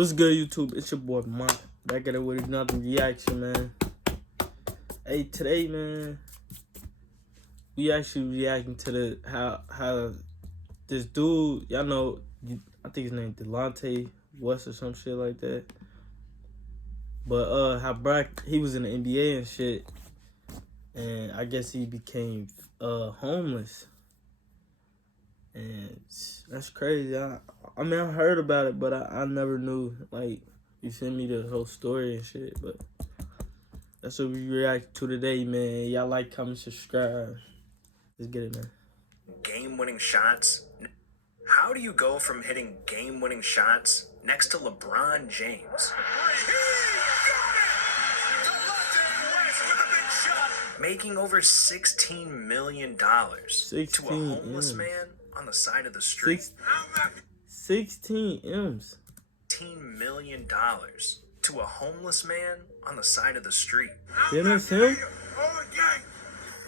What's good, YouTube? It's your boy Mark. Back at it with another reaction, man. Hey, today, man, we actually reacting to the how this dude, y'all know, I think his name Delonte West or some shit like that. But how Brock, he was in the NBA and shit, and I guess he became homeless, and that's crazy. I mean, I heard about it, but I never knew, like, you sent me the whole story and shit. But that's what we react to today, man. Y'all like, comment, subscribe. Let's get it, man. Game-winning shots. How do you go from hitting game-winning shots next to LeBron James, making over $16 million to a homeless man on the side of the street? 16 M's. $16 million to a homeless man on the side of the street. You know what I'm saying?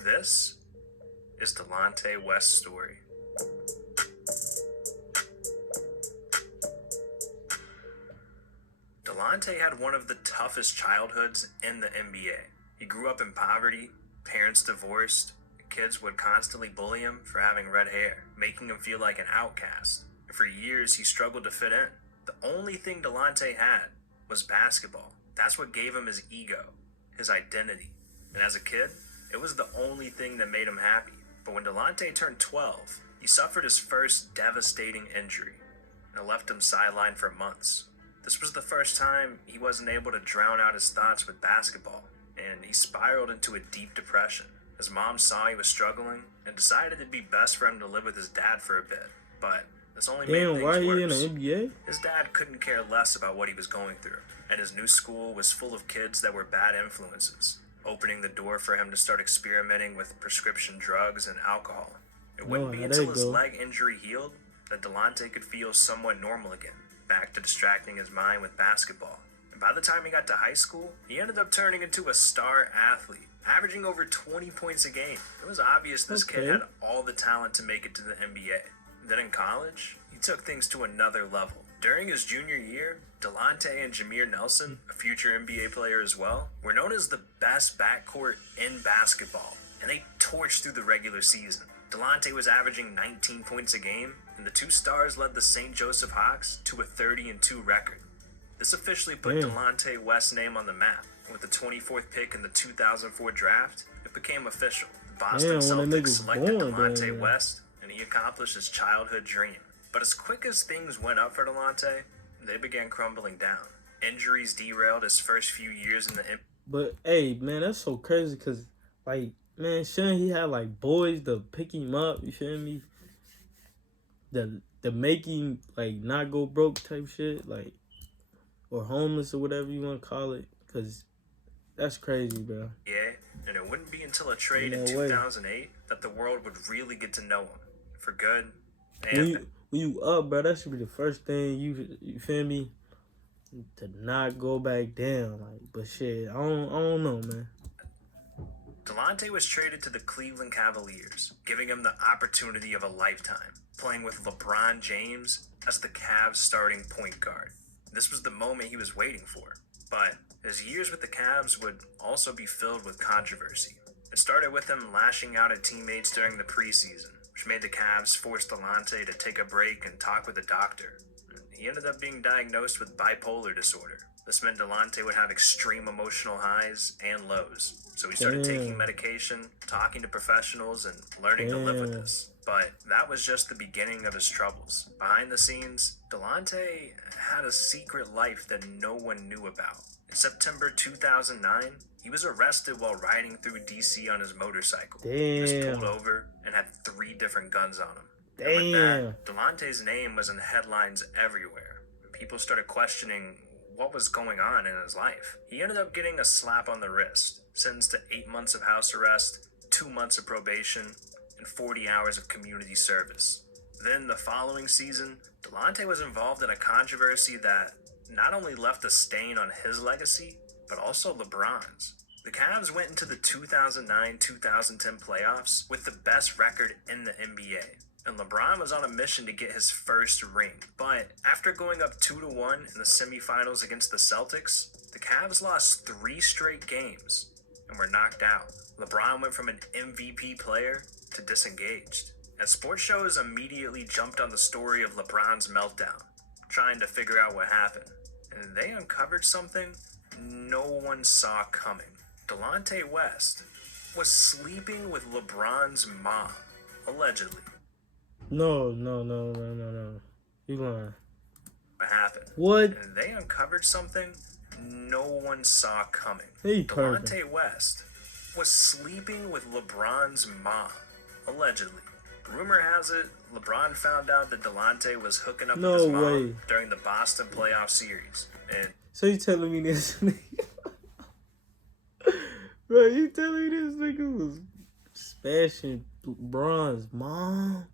This is Delonte West's story. Delonte had one of the toughest childhoods in the NBA. He grew up in poverty, parents divorced, kids would constantly bully him for having red hair, making him feel like an outcast. And for years, he struggled to fit in. The only thing Delonte had was basketball. That's what gave him his ego, his identity. And as a kid, it was the only thing that made him happy. But when Delonte turned 12, he suffered his first devastating injury, and it left him sidelined for months. This was the first time he wasn't able to drown out his thoughts with basketball, and he spiraled into a deep depression. His mom saw he was struggling and decided it'd be best for him to live with his dad for a bit. But this only made things why worse. He in the NBA? His dad couldn't care less about what he was going through, and his new school was full of kids that were bad influences, opening the door for him to start experimenting with prescription drugs and alcohol. It wouldn't be until his leg injury healed that Delonte could feel somewhat normal again, back to distracting his mind with basketball. And by the time he got to high school, he ended up turning into a star athlete, averaging over 20 points a game. It was obvious this kid had all the talent to make it to the NBA. Then in college, he took things to another level. During his junior year, Delonte and Jameer Nelson, a future NBA player as well, were known as the best backcourt in basketball, and they torched through the regular season. Delonte was averaging 19 points a game, and the two stars led the St. Joseph Hawks to a 30-2 record. This officially put Delonte West's name on the map. With the 24th pick in the 2004 draft, it became official. The Boston Celtics selected Delonte West, and he accomplished his childhood dream. But as quick as things went up for Delonte, they began crumbling down. Injuries derailed his first few years in the NBA. But, hey, man, that's so crazy because, like, man, shouldn't he have, like, boys to pick him up, you feel me? The making, like, not go broke type shit, like, or homeless or whatever you want to call it, because that's crazy, bro. Yeah, and it wouldn't be until a trade in 2008 that the world would really get to know him, for good and when you up, bro, that should be the first thing you feel me, to not go back down. Like, but shit, I don't know, man. Delonte was traded to the Cleveland Cavaliers, giving him the opportunity of a lifetime, playing with LeBron James as the Cavs' starting point guard. This was the moment he was waiting for. But his years with the Cavs would also be filled with controversy. It started with him lashing out at teammates during the preseason, which made the Cavs force Delonte to take a break and talk with a doctor. He ended up being diagnosed with bipolar disorder. This meant Delonte would have extreme emotional highs and lows. So he started taking medication, talking to professionals, and learning to live with this. But that was just the beginning of his troubles. Behind the scenes, Delonte had a secret life that no one knew about. In September 2009, he was arrested while riding through DC on his motorcycle. He was pulled over and had 3 different guns on him. And with that, Delonte's name was in headlines everywhere. People started questioning what was going on in his life. He ended up getting a slap on the wrist, sentenced to 8 months of house arrest, 2 months of probation, and 40 hours of community service. Then the following season, Delonte was involved in a controversy that not only left a stain on his legacy, but also LeBron's. The Cavs went into the 2009-2010 playoffs with the best record in the NBA. and LeBron was on a mission to get his first ring. But after going up 2-1 in the semifinals against the Celtics, the Cavs lost 3 straight games and were knocked out. LeBron went from an MVP player to disengaged, and sports shows immediately jumped on the story of LeBron's meltdown, trying to figure out what happened. And they uncovered something no one saw coming. Delonte West was sleeping with LeBron's mom, allegedly. No. You lying. What happened? What? And they uncovered something no one saw coming. He Delonte West was sleeping with LeBron's mom, allegedly. Rumor has it, LeBron found out that Delonte was hooking up with his mom during the Boston playoff series. And so you telling me this nigga? Bro, you telling me this nigga was smashing LeBron's mom?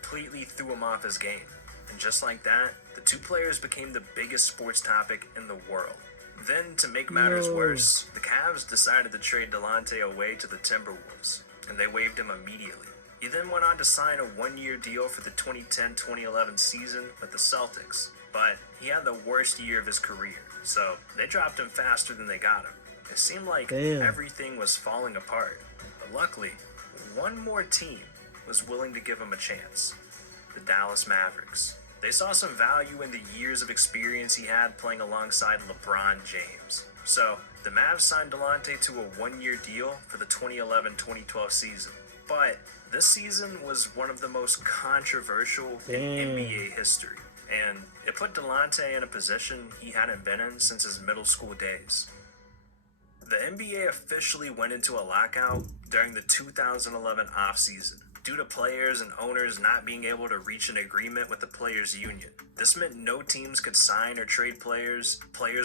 Completely threw him off his game. And just like that, the two players became the biggest sports topic in the world. Then, to make matters worse, the Cavs decided to trade Delonte away to the Timberwolves, and they waived him immediately. He then went on to sign a 1-year deal for the 2010-2011 season with the Celtics, but he had the worst year of his career, so they dropped him faster than they got him. It seemed like everything was falling apart, but luckily, one more team was willing to give him a chance: the Dallas Mavericks. They saw some value in the years of experience he had playing alongside LeBron James. So, the Mavs signed Delonte to a 1-year deal for the 2011-2012 season. But this season was one of the most controversial in NBA history, and it put Delonte in a position he hadn't been in since his middle school days. The NBA officially went into a lockout during the 2011 offseason, due to players and owners not being able to reach an agreement with the players' union. This meant no teams could sign or trade players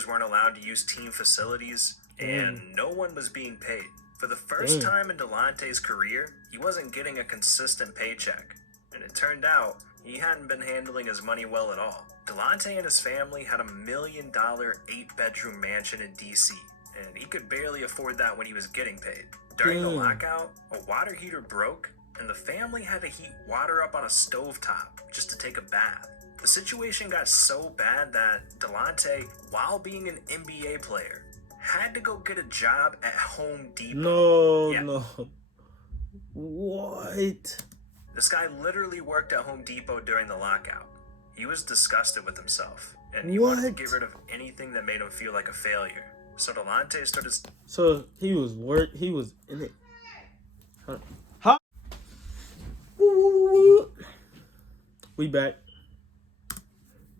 weren't allowed to use team facilities, and no one was being paid. For the first time in Delonte's career, he wasn't getting a consistent paycheck, and it turned out he hadn't been handling his money well at all. Delonte and his family had a $1 million 8-bedroom mansion in DC, and he could barely afford that when he was getting paid. During the lockout, a water heater broke, and the family had to heat water up on a stovetop just to take a bath. The situation got so bad that Delonte, while being an NBA player, had to go get a job at Home Depot. No. What? This guy literally worked at Home Depot during the lockout. He was disgusted with himself, and he wanted to get rid of anything that made him feel like a failure. So Delonte started... So he was in it. We back.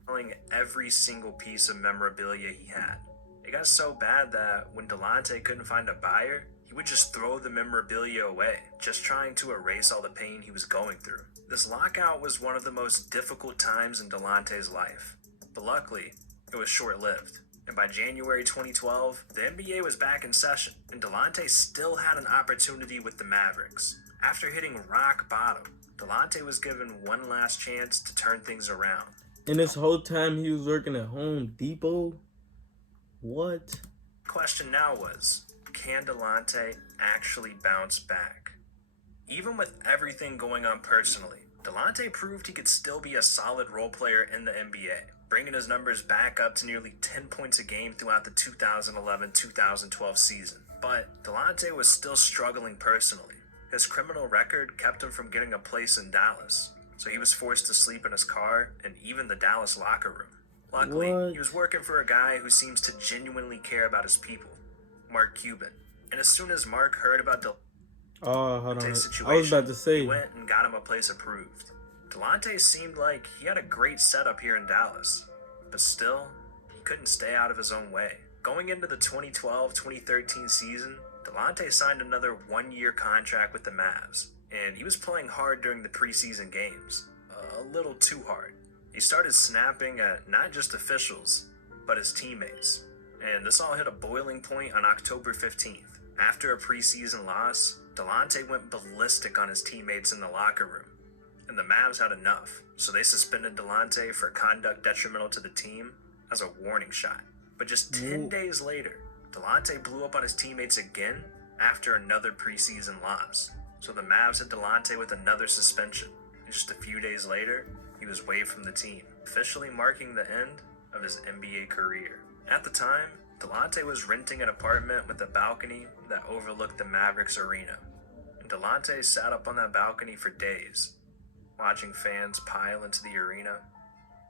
Selling every single piece of memorabilia he had. It got so bad that when Delonte couldn't find a buyer, he would just throw the memorabilia away, just trying to erase all the pain he was going through. This lockout was one of the most difficult times in Delonte's life, but luckily, it was short-lived. And by January 2012, the NBA was back in session, and Delonte still had an opportunity with the Mavericks. After hitting rock bottom, Delonte was given one last chance to turn things around. And this whole time he was working at Home Depot? What? The question now was, can Delonte actually bounce back? Even with everything going on personally, Delonte proved he could still be a solid role player in the NBA, bringing his numbers back up to nearly 10 points a game throughout the 2011-2012 season. But Delonte was still struggling personally. His criminal record kept him from getting a place in Dallas, so he was forced to sleep in his car and even the Dallas locker room. Luckily, he was working for a guy who seems to genuinely care about his people, Mark Cuban. And as soon as Mark heard about Delonte's situation, I was about to say, he went and got him a place approved. Delonte seemed like he had a great setup here in Dallas, but still, he couldn't stay out of his own way. Going into the 2012-2013 season, Delonte signed another 1-year contract with the Mavs, and he was playing hard during the preseason games, a little too hard. He started snapping at not just officials, but his teammates, and this all hit a boiling point on October 15th. After a preseason loss, Delonte went ballistic on his teammates in the locker room, and the Mavs had enough, so they suspended Delonte for conduct detrimental to the team as a warning shot. But just 10 days later, Delonte blew up on his teammates again after another preseason loss. So the Mavs hit Delonte with another suspension, and just a few days later, he was waived from the team, officially marking the end of his NBA career. At the time, Delonte was renting an apartment with a balcony that overlooked the Mavericks arena. And Delonte sat up on that balcony for days, watching fans pile into the arena,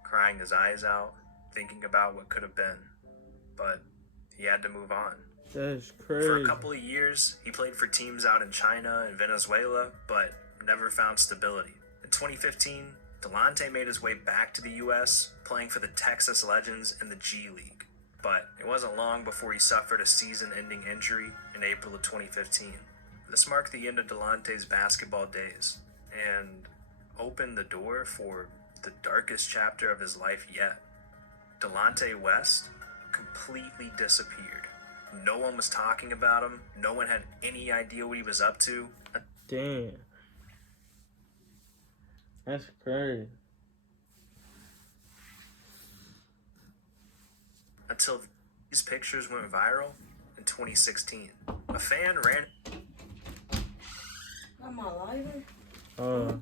crying his eyes out, thinking about what could have been. But he had to move on. That's crazy. For a couple of years, he played for teams out in China and Venezuela, but never found stability. In 2015, Delonte made his way back to the U.S., playing for the Texas Legends in the G League. But it wasn't long before he suffered a season-ending injury in April of 2015. This marked the end of Delonte's basketball days and opened the door for the darkest chapter of his life yet. Delonte West completely disappeared. No one was talking about him. No one had any idea what he was up to. Damn. That's crazy. Until these pictures went viral in 2016. A fan ran... Am I lighter? I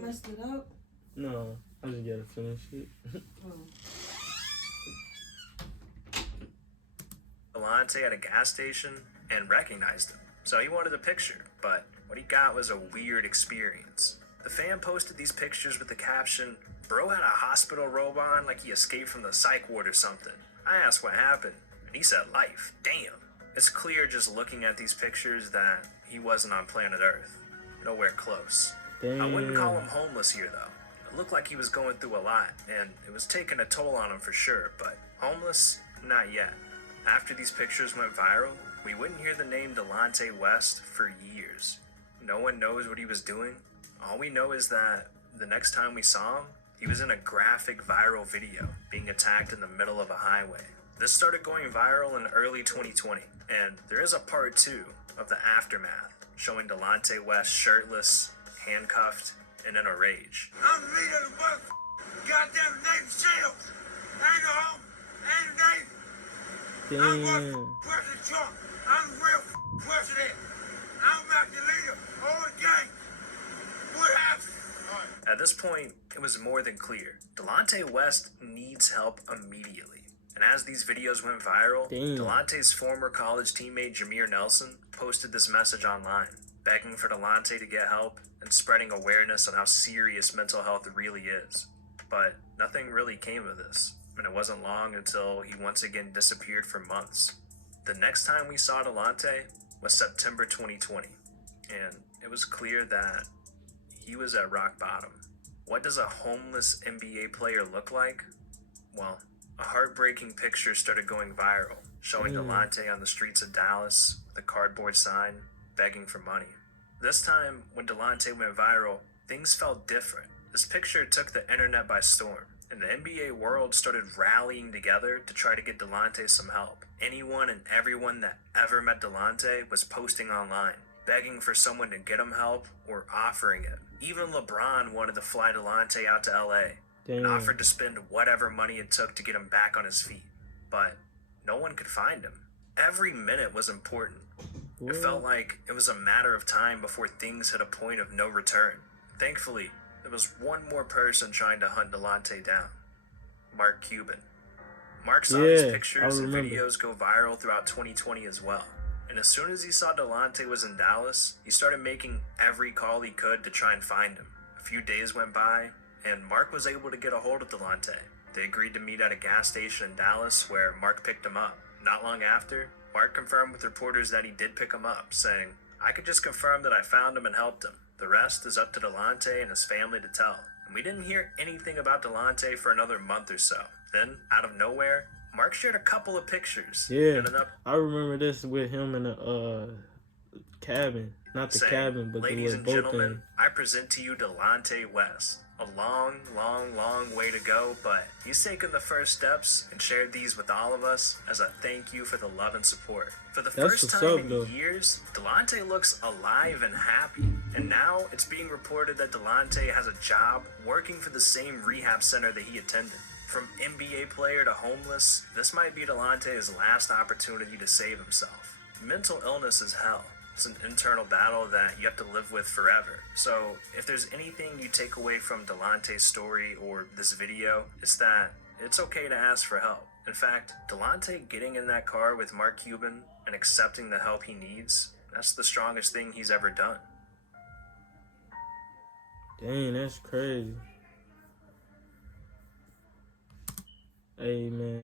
messed it up. No, I just gotta finish it. Delonte at a gas station and recognized him. So he wanted a picture, but what he got was a weird experience. The fan posted these pictures with the caption, "Bro had a hospital robe on like he escaped from the psych ward or something." I asked what happened, and he said life. Damn. It's clear just looking at these pictures that he wasn't on planet Earth. Nowhere close. Damn. I wouldn't call him homeless here, though. It looked like he was going through a lot, and it was taking a toll on him for sure, but homeless? Not yet. After these pictures went viral, we wouldn't hear the name Delonte West for years. No one knows what he was doing. All we know is that the next time we saw him, he was in a graphic viral video being attacked in the middle of a highway. This started going viral in early 2020, and there is a part 2 of the aftermath showing Delonte West shirtless, handcuffed, and in a rage. I'm the leader of the work. Goddamn Navy SEALs. I ain't no home. I ain't a Navy. I'm Damn. President Trump. I'm the real president. I'm not the leader of the gang. What happened? At this point, it was more than clear. Delonte West needs help immediately. And as these videos went viral, Damn. Delonte's former college teammate Jameer Nelson posted this message online, begging for Delonte to get help and spreading awareness on how serious mental health really is. But nothing really came of this, and it wasn't long until he once again disappeared for months. The next time we saw Delonte was September 2020, and it was clear that he was at rock bottom. What does a homeless NBA player look like? Well, a heartbreaking picture started going viral, showing Delonte on the streets of Dallas with a cardboard sign, begging for money. This time, when Delonte went viral, things felt different. This picture took the internet by storm, and the NBA world started rallying together to try to get Delonte some help. Anyone and everyone that ever met Delonte was posting online, begging for someone to get him help or offering it. Even LeBron wanted to fly Delonte out to LA and Damn. offered to spend whatever money it took to get him back on his feet. But no one could find him. Every minute was important. It felt like it was a matter of time before things hit a point of no return. Thankfully, there was one more person trying to hunt Delonte down. Mark Cuban. Mark saw these pictures and videos go viral throughout 2020 as well. And as soon as he saw Delonte was in Dallas, he started making every call he could to try and find him. A few days went by, and Mark was able to get a hold of Delonte. They agreed to meet at a gas station in Dallas where Mark picked him up. Not long after, Mark confirmed with reporters that he did pick him up, saying, "I could just confirm that I found him and helped him. The rest is up to Delonte and his family to tell." And we didn't hear anything about Delonte for another month or so. Then, out of nowhere, Mark shared a couple of pictures. Yeah, I remember this with him in the cabin. Not the saying, cabin, but "Ladies the and boat gentlemen, thing. I present to you Delonte West. A long, long, long way to go, but he's taken the first steps and shared these with all of us as a thank you for the love and support. For the first what's time up, in though. years, Delonte looks alive and happy. And now it's being reported that Delonte has a job working for the same rehab center that he attended. From NBA player to homeless, this might be Delonte's last opportunity to save himself. Mental illness is hell. It's an internal battle that you have to live with forever. So if there's anything you take away from Delonte's story or this video, it's that it's okay to ask for help. In fact, Delonte getting in that car with Mark Cuban and accepting the help he needs, that's the strongest thing he's ever done. Dang, that's crazy. Hey, man.